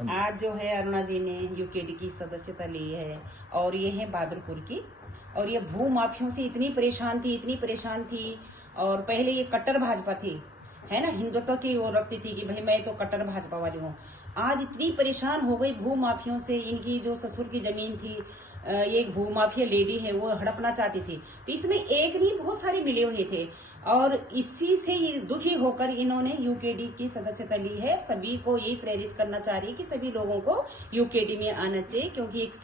आज जो है अरुणा जी ने यूकेडी की सदस्यता ली है और ये है बहादुरपुर की। और ये भू माफियों से इतनी परेशान थी और पहले ये कट्टर भाजपा थी, है ना, हिंदुत्व की वो रखती थी कि भाई मैं तो कट्टर भाजपा वाली हूँ। आज इतनी परेशान हो गई भू माफियों से। इनकी जो ससुर की जमीन थी, ये एक भू माफिया लेडी है, वो हड़पना चाहती थी, तो इसमें एक नहीं बहुत सारे मिले हुए थे और इसी से दुखी होकर इन्होंने यूकेडी की सदस्यता ली है। सभी को यही प्रेरित करना चाह रही है कि सभी लोगों को यूकेडी में आना चाहिए, क्योंकि एक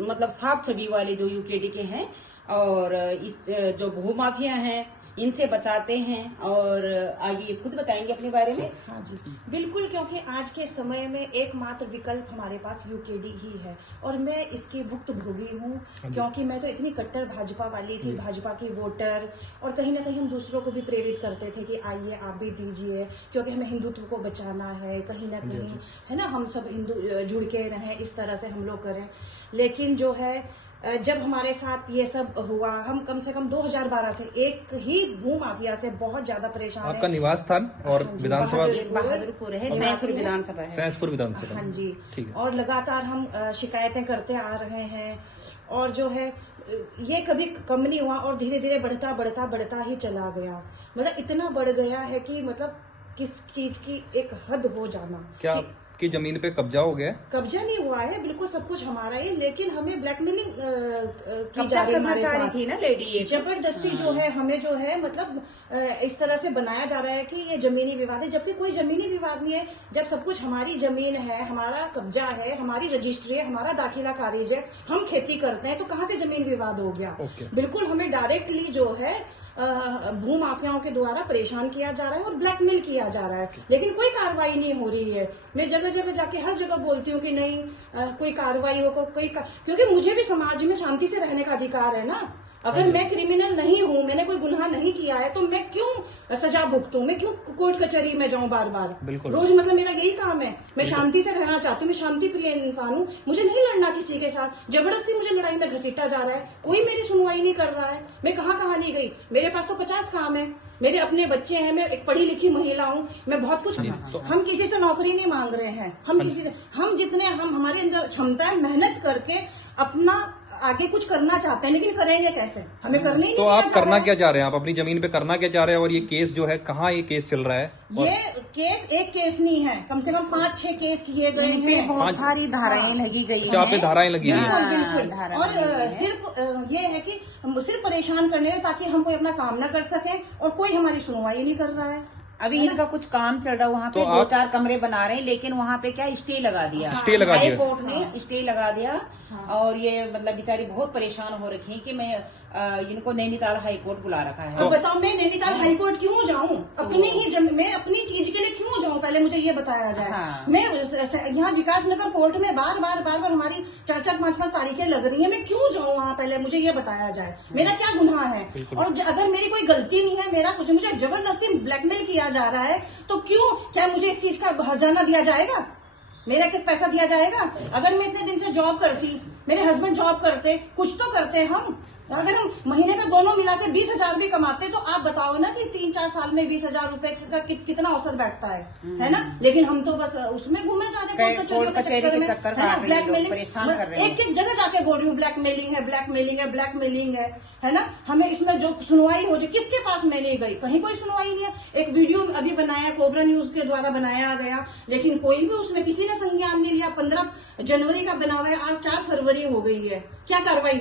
मतलब साफ छवि वाले जो यूकेडी के हैं और इस जो भू माफिया हैं इनसे बचाते हैं। और आगे खुद बताएंगे अपने बारे में। हाँ जी बिल्कुल, क्योंकि आज के समय में एकमात्र विकल्प हमारे पास यूकेडी ही है और मैं इसकी भुक्तभोगी हूँ, क्योंकि मैं तो इतनी कट्टर भाजपा वाली थी, भाजपा की वोटर, और कहीं ना कहीं हम दूसरों को भी प्रेरित करते थे कि आइए आप भी दीजिए, क्योंकि हमें हिंदुत्व को बचाना है, कहीं ना कहीं है ना, हम सब हिंदू जुड़ के रहें, इस तरह से हम लोग करें। लेकिन जो है जब हमारे साथ ये सब हुआ, हम कम से कम 2012 से एक ही भू माफिया से बहुत ज्यादा परेशान है। आपका निवास स्थान और विधानसभा बहादुरपुर है, सैंसपुर विधानसभा है। सैंसपुर विधानसभा, हाँ जी, ठीक है। और लगातार हम शिकायतें करते आ रहे हैं और जो है ये कभी कम नहीं हुआ और धीरे धीरे बढ़ता ही चला गया। मतलब इतना बढ़ गया है कि मतलब किस चीज की एक हद हो जाना। क्या की जमीन पे कब्जा हो गया? कब्जा नहीं हुआ है, बिल्कुल सब कुछ हमारा है, लेकिन हमें ब्लैकमेलिंग की जा रही है हमारे साथ थी ना लेडी, जबरदस्ती जो है हमें जो है मतलब इस तरह से बनाया जा रहा है कि ये जमीनी विवाद है, जबकि कोई जमीनी विवाद नहीं है। जब सब कुछ हमारी जमीन है, हमारा कब्जा है, हमारी रजिस्ट्री है, हमारा दाखिला खारिज है, हम खेती करते हैं, तो कहाँ से जमीन विवाद हो गया? बिल्कुल हमें डायरेक्टली जो है भू माफियाओं के द्वारा परेशान किया जा रहा है और ब्लैकमेल किया जा रहा है, लेकिन कोई कार्रवाई नहीं हो रही है। मैं जगह जगह जाके हर जगह बोलती हूँ कि नहीं कोई कार्रवाई हो, क्योंकि मुझे भी समाज में शांति से रहने का अधिकार है ना। अगर मैं क्रिमिनल नहीं हूँ, मैंने कोई गुनाह नहीं किया है, तो मैं क्यों सजा भुगतूं? मैं क्यों कोर्ट कचहरी में जाऊं बार बार रोज? मतलब मेरा यही काम है, मैं शांति से रहना चाहती हूँ, मैं शांति प्रिय इंसान हूँ, मुझे नहीं लड़ना किसी के साथ। जबरदस्ती मुझे लड़ाई में घसीटा जा रहा है, कोई मेरी सुनवाई नहीं कर रहा है। मैं कहाँ नहीं गई, मेरे पास तो 50 काम है, मेरे अपने बच्चे हैं, मैं एक पढ़ी लिखी महिला हूँ, मैं बहुत कुछ हम किसी से नौकरी नहीं मांग रहे हैं, हम किसी से हम हमारे अंदर क्षमता है, मेहनत करके अपना आगे कुछ करना चाहते हैं, लेकिन करेंगे कैसे? हमें करने ही नहीं। तो आप करना क्या चाह रहे हैं? आप अपनी जमीन पे करना क्या चाह रहे हैं? और ये केस जो है, कहाँ ये केस चल रहा है? ये केस एक केस नहीं है, कम से कम 5-6 केस किए गए हैं, बहुत सारी धाराएं लगी गई हैं। यहाँ पे धाराएं लगी हुई है। बिल्कुल। और सिर्फ ये है कि सिर्फ परेशान करने हैं ताकि हम कोई अपना काम ना कर सके, और कोई हमारी सुनवाई नहीं कर रहा है। अभी इनका कुछ काम चल रहा है वहाँ पे, तो 2-4 कमरे बना रहे हैं, लेकिन वहाँ पे क्या स्टे लगा दिया, हाई कोर्ट ने स्टे लगा दिया। और ये मतलब बेचारी बहुत परेशान हो रखी है कि मैं इनको नैनीताल हाई कोर्ट बुला रखा है। अब बताओ मैं नैनीताल हाई कोर्ट क्यों जाऊँ? अपनी ही मैं अपनी चीज के लिए क्यों जाऊँ? पहले मुझे ये बताया जाए। मैं यहाँ विकास नगर कोर्ट में बार बार हमारी 4-4, 5-5 तारीखें लग रही है, मैं क्यों जाऊँ वहाँ? पहले मुझे ये बताया जाए, मेरा क्या गुनाह है? और अगर मेरी कोई गलती नहीं है, मेरा कुछ, मुझे जबरदस्ती ब्लैकमेल किया जा रहा है, तो क्यों? क्या मुझे इस चीज का हर्जाना दिया जाएगा? मेरा कितना पैसा दिया जाएगा? अगर मैं इतने दिन से जॉब करती, मेरे हस्बैंड जॉब करते, कुछ तो करते हम, अगर हम महीने का दोनों मिला के 20,000 भी कमाते, तो आप बताओ ना कि 3-4 साल में 20,000 रुपए का कितना औसत बैठता है ना? लेकिन हम तो बस उसमें घूमे जा रहे हैं, कोर्ट कचहरी के चक्कर में, ब्लैकमेलिंग। एक जगह जाके बोल रही हूँ ब्लैकमेलिंग है ना? हमें इसमें जो सुनवाई हो जाए, किसके पास मैं नहीं गई, कहीं कोई सुनवाई नहीं है। एक वीडियो अभी बनाया, कोबरा न्यूज के द्वारा बनाया गया, लेकिन कोई भी उसमें किसी ने संज्ञान नहीं लिया। 15 जनवरी का बना हुआ है, आज 4 फरवरी हो गई है, क्या कार्रवाई